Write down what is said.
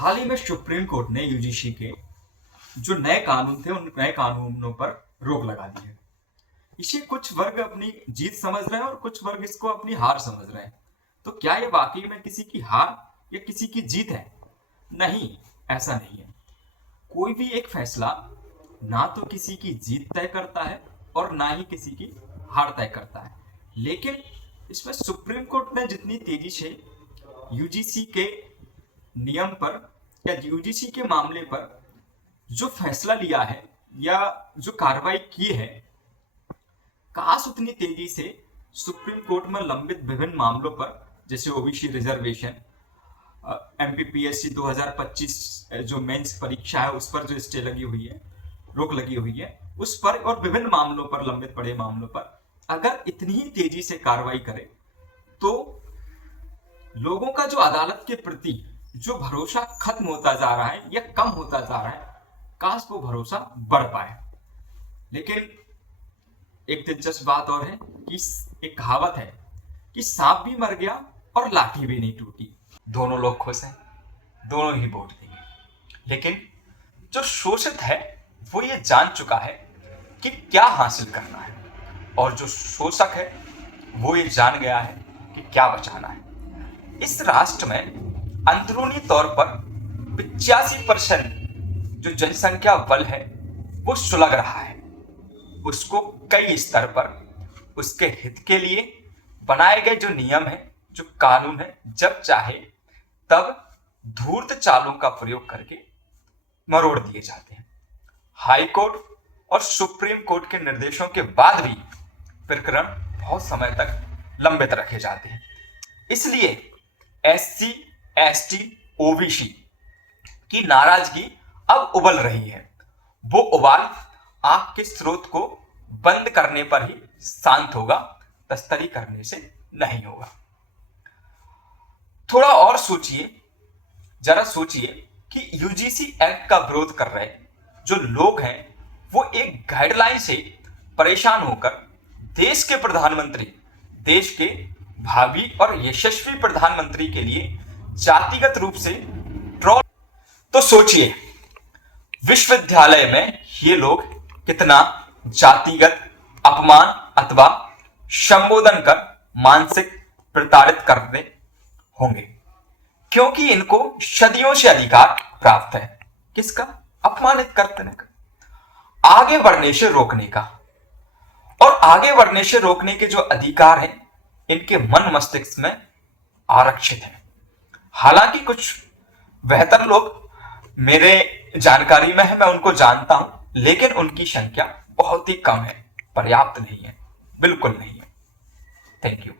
हाल ही में supreme court ने UGC के जो नए कानून थे उन नए कानूनों पर रोक लगा दी है। इसे कुछ वर्ग अपनी जीत समझ रहे हैं और कुछ वर्ग इसको अपनी हार समझ रहे हैं। तो क्या ये वाकई में किसी की हार या किसी की जीत है? नहीं, ऐसा नहीं है। कोई भी एक फैसला ना तो किसी की जीत तय करता है और ना ही किसी की हार तय करता है। लेकिन इसमें सुप्रीम कोर्ट ने जितनी तेजी से यूजीसी के नियम पर या यूजीसी के मामले पर जो फैसला लिया है या जो कार्रवाई की है, काश उतनी तेजी से सुप्रीम कोर्ट में लंबित विभिन्न मामलों पर, जैसे ओबीसी रिजर्वेशन, एमपीपीएससी 2025 जो मेंस परीक्षा है उस पर जो स्टे लगी हुई है, रोक लगी हुई है, उस पर और विभिन्न मामलों पर, लंबित पड़े मामलों पर अगर इतनी ही तेजी से कार्रवाई करे तो लोगों का जो अदालत के प्रति जो भरोसा खत्म होता जा रहा है या कम होता जा रहा है, काश वो भरोसा बढ़ पाए। लेकिन एक दिलचस्प बात और है कि एक कहावत है कि सांप भी मर गया और लाठी भी नहीं टूटी। दोनों लोग खुश हैं, दोनों ही वोट देंगे। लेकिन जो शोषित है वो ये जान चुका है कि क्या हासिल करना है, और जो शोषक है वो ये जान गया है कि क्या बचाना है। इस राष्ट्र में अंदरूनी तौर पर 85% जो जनसंख्या बल है वो सुलग रहा है। उसको कई स्तर पर उसके हित के लिए बनाए गए जो नियम है, जो कानून है, जब चाहे तब धूर्त चालों का प्रयोग करके मरोड़ दिए जाते हैं। हाई कोर्ट और सुप्रीम कोर्ट के निर्देशों के बाद भी प्रकरण बहुत समय तक लंबित रखे जाते हैं। इसलिए एससी, एसटी, ओबीसी की नाराजगी अब उबल रही है। वो उबाल आग के स्रोत को बंद करने पर ही शांत होगा, तस्तरी करने से नहीं होगा। थोड़ा और सोचिए, जरा सोचिए कि यूजीसी एक्ट का विरोध कर रहे जो लोग हैं वो एक गाइडलाइन से परेशान होकर देश के प्रधानमंत्री, देश के भावी और यशस्वी प्रधानमंत्री के लिए जातिगत रूप से ट्रोल। तो सोचिए विश्वविद्यालय में ये लोग कितना जातिगत अपमान अथवा संबोधन कर मानसिक प्रताड़ित करते होंगे, क्योंकि इनको सदियों से अधिकार प्राप्त है। किसका? अपमानित करने का, आगे बढ़ने से रोकने का। और आगे बढ़ने से रोकने के जो अधिकार हैं इनके मन मस्तिष्क में आरक्षित है। हालांकि कुछ बेहतर लोग मेरे जानकारी में है, मैं उनको जानता हूं, लेकिन उनकी संख्या बहुत ही कम है, पर्याप्त नहीं है, बिल्कुल नहीं है। Thank you.